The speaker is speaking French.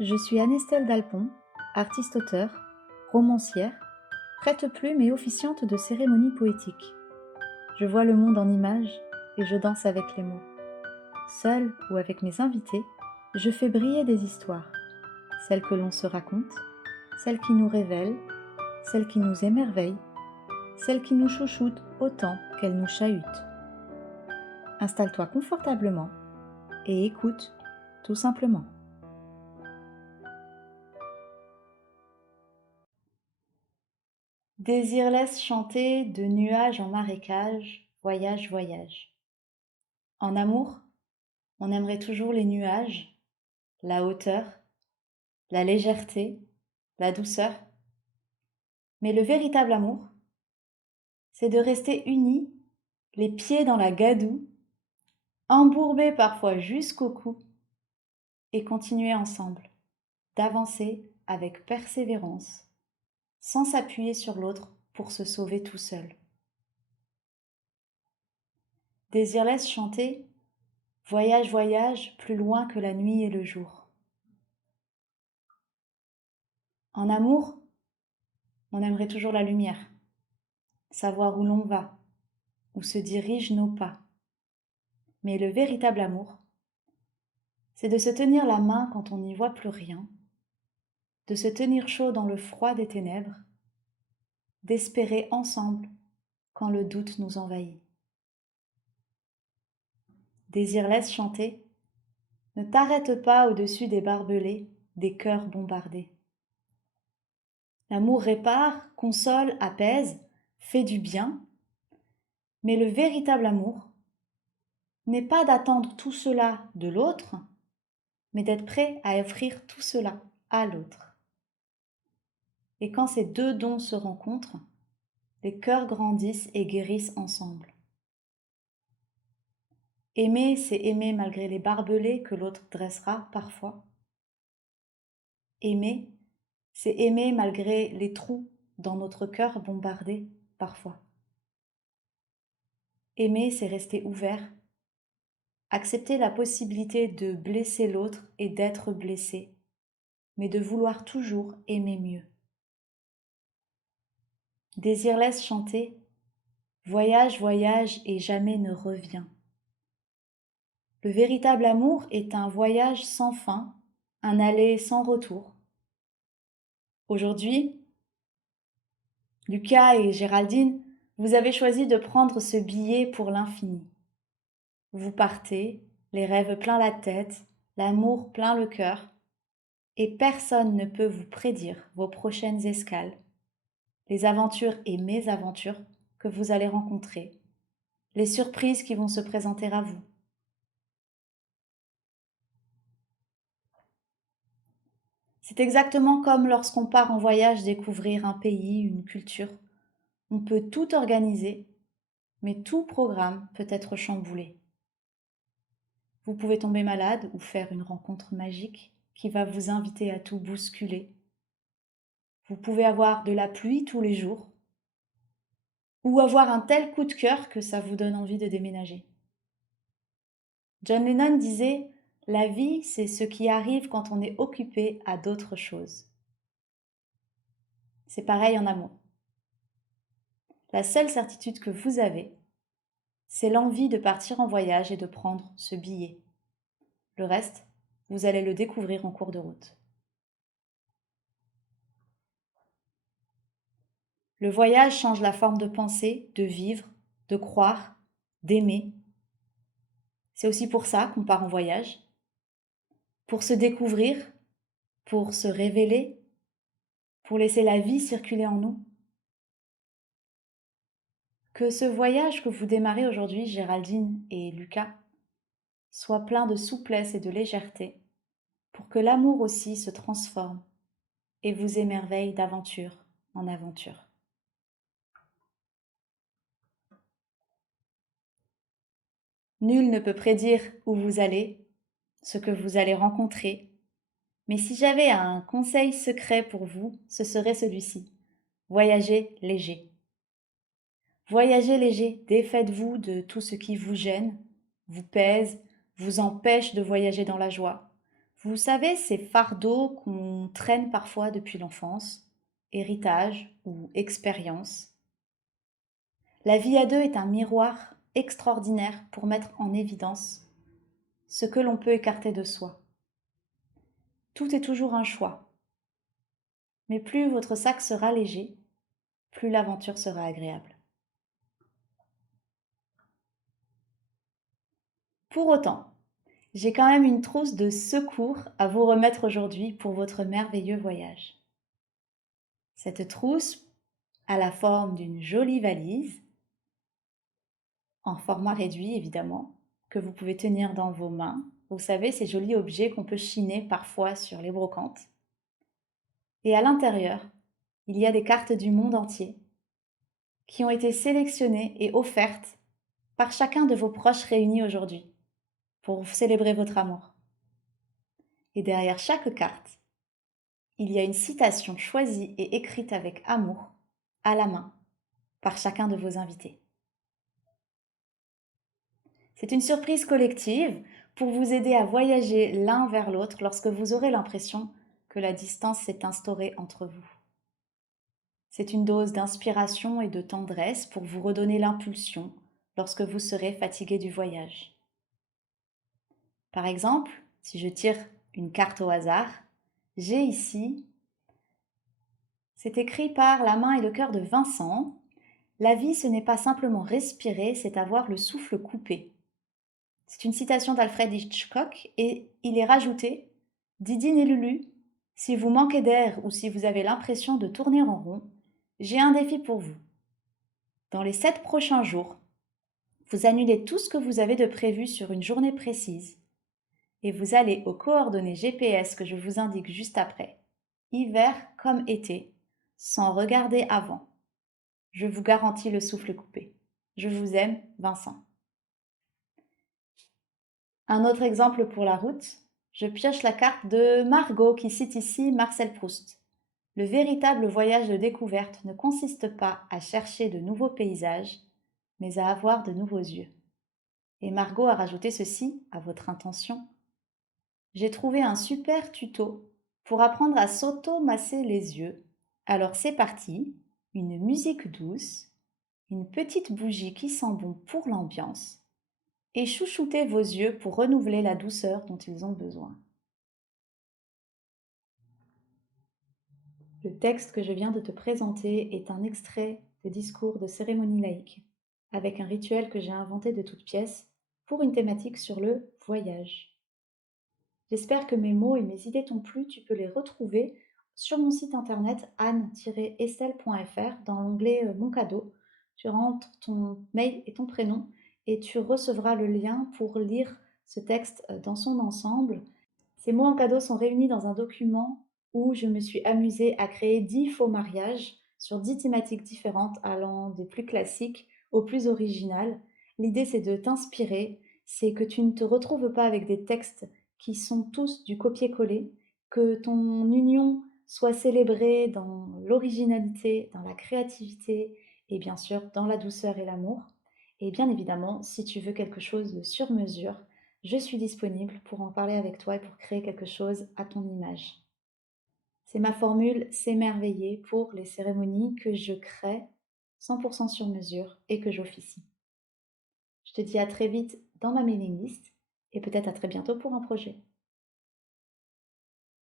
Je suis Anne-Estelle Dalpon, artiste-auteure, romancière, prête-plume et officiante de cérémonies poétiques. Je vois le monde en images et je danse avec les mots. Seule ou avec mes invités, je fais briller des histoires. Celles que l'on se raconte, celles qui nous révèlent, celles qui nous émerveillent, celles qui nous chouchoutent autant qu'elles nous chahutent. Installe-toi confortablement et écoute, tout simplement. Désir laisse chanter de nuages en marécage, voyage, voyage. En amour, on aimerait toujours les nuages, la hauteur, la légèreté, la douceur. Mais le véritable amour, c'est de rester unis, les pieds dans la gadoue, embourbés parfois jusqu'au cou, et continuer ensemble, d'avancer avec persévérance, sans s'appuyer sur l'autre pour se sauver tout seul. Désir laisse chanter, voyage, voyage, plus loin que la nuit et le jour. En amour, on aimerait toujours la lumière, savoir où l'on va, où se dirigent nos pas. Mais le véritable amour, c'est de se tenir la main quand on n'y voit plus rien, de se tenir chaud dans le froid des ténèbres, d'espérer ensemble quand le doute nous envahit. Désir laisse chanter, ne t'arrête pas au-dessus des barbelés, des cœurs bombardés. L'amour répare, console, apaise, fait du bien, mais le véritable amour n'est pas d'attendre tout cela de l'autre, mais d'être prêt à offrir tout cela à l'autre. Et quand ces deux dons se rencontrent, les cœurs grandissent et guérissent ensemble. Aimer, c'est aimer malgré les barbelés que l'autre dressera parfois. Aimer, c'est aimer malgré les trous dans notre cœur bombardé parfois. Aimer, c'est rester ouvert, accepter la possibilité de blesser l'autre et d'être blessé, mais de vouloir toujours aimer mieux. Désir laisse chanter, voyage, voyage et jamais ne revient. Le véritable amour est un voyage sans fin, un aller sans retour. Aujourd'hui, Lucas et Géraldine, vous avez choisi de prendre ce billet pour l'infini. Vous partez, les rêves plein la tête, l'amour plein le cœur, et personne ne peut vous prédire vos prochaines escales, les aventures et mésaventures que vous allez rencontrer, les surprises qui vont se présenter à vous. C'est exactement comme lorsqu'on part en voyage découvrir un pays, une culture. On peut tout organiser, mais tout programme peut être chamboulé. Vous pouvez tomber malade ou faire une rencontre magique qui va vous inviter à tout bousculer. Vous pouvez avoir de la pluie tous les jours ou avoir un tel coup de cœur que ça vous donne envie de déménager. John Lennon disait « La vie, c'est ce qui arrive quand on est occupé à d'autres choses. » C'est pareil en amour. La seule certitude que vous avez, c'est l'envie de partir en voyage et de prendre ce billet. Le reste, vous allez le découvrir en cours de route. Le voyage change la forme de penser, de vivre, de croire, d'aimer. C'est aussi pour ça qu'on part en voyage. Pour se découvrir, pour se révéler, pour laisser la vie circuler en nous. Que ce voyage que vous démarrez aujourd'hui, Géraldine et Lucas, soit plein de souplesse et de légèreté, pour que l'amour aussi se transforme et vous émerveille d'aventure en aventure. Nul ne peut prédire où vous allez, ce que vous allez rencontrer, mais si j'avais un conseil secret pour vous, ce serait celui-ci. Voyagez léger. Voyagez léger, défaites-vous de tout ce qui vous gêne, vous pèse, vous empêche de voyager dans la joie. Vous savez, ces fardeaux qu'on traîne parfois depuis l'enfance, héritage ou expérience. La vie à deux est un miroir extraordinaire pour mettre en évidence ce que l'on peut écarter de soi. Tout est toujours un choix, mais plus votre sac sera léger, plus l'aventure sera agréable. Pour autant, j'ai quand même une trousse de secours à vous remettre aujourd'hui pour votre merveilleux voyage. Cette trousse a la forme d'une jolie valise, en format réduit évidemment, que vous pouvez tenir dans vos mains. Vous savez, ces jolis objets qu'on peut chiner parfois sur les brocantes. Et à l'intérieur, il y a des cartes du monde entier qui ont été sélectionnées et offertes par chacun de vos proches réunis aujourd'hui pour célébrer votre amour. Et derrière chaque carte, il y a une citation choisie et écrite avec amour, à la main, par chacun de vos invités. C'est une surprise collective pour vous aider à voyager l'un vers l'autre lorsque vous aurez l'impression que la distance s'est instaurée entre vous. C'est une dose d'inspiration et de tendresse pour vous redonner l'impulsion lorsque vous serez fatigué du voyage. Par exemple, si je tire une carte au hasard, j'ai ici, c'est écrit par la main et le cœur de Vincent. La vie, ce n'est pas simplement respirer, c'est avoir le souffle coupé. C'est une citation d'Alfred Hitchcock et il est rajouté: Didine et Lulu, si vous manquez d'air ou si vous avez l'impression de tourner en rond, j'ai un défi pour vous. Dans les 7 prochains jours, vous annulez tout ce que vous avez de prévu sur une journée précise et vous allez aux coordonnées GPS que je vous indique juste après, hiver comme été, sans regarder avant. Je vous garantis le souffle coupé. Je vous aime, Vincent. Un autre exemple pour la route, je pioche la carte de Margot qui cite ici Marcel Proust. Le véritable voyage de découverte ne consiste pas à chercher de nouveaux paysages, mais à avoir de nouveaux yeux. Et Margot a rajouté ceci à votre intention. J'ai trouvé un super tuto pour apprendre à s'auto-masser les yeux. Alors c'est parti, une musique douce, une petite bougie qui sent bon pour l'ambiance, et chouchoutez vos yeux pour renouveler la douceur dont ils ont besoin. Le texte que je viens de te présenter est un extrait de discours de cérémonie laïque, avec un rituel que j'ai inventé de toutes pièces pour une thématique sur le voyage. J'espère que mes mots et mes idées t'ont plu. Tu peux les retrouver sur mon site internet anne-estelle.fr dans l'onglet Mon cadeau. Tu rentres ton mail et ton prénom et tu recevras le lien pour lire ce texte dans son ensemble. Ces mots en cadeau sont réunis dans un document où je me suis amusée à créer 10 faux mariages sur 10 thématiques différentes allant des plus classiques aux plus originales. L'idée c'est de t'inspirer, c'est que tu ne te retrouves pas avec des textes qui sont tous du copier-coller, que ton union soit célébrée dans l'originalité, dans la créativité et bien sûr dans la douceur et l'amour. Et bien évidemment, si tu veux quelque chose de sur mesure, je suis disponible pour en parler avec toi et pour créer quelque chose à ton image. C'est ma formule s'émerveiller pour les cérémonies que je crée 100% sur mesure et que j'officie. Je te dis à très vite dans ma mailing list et peut-être à très bientôt pour un projet.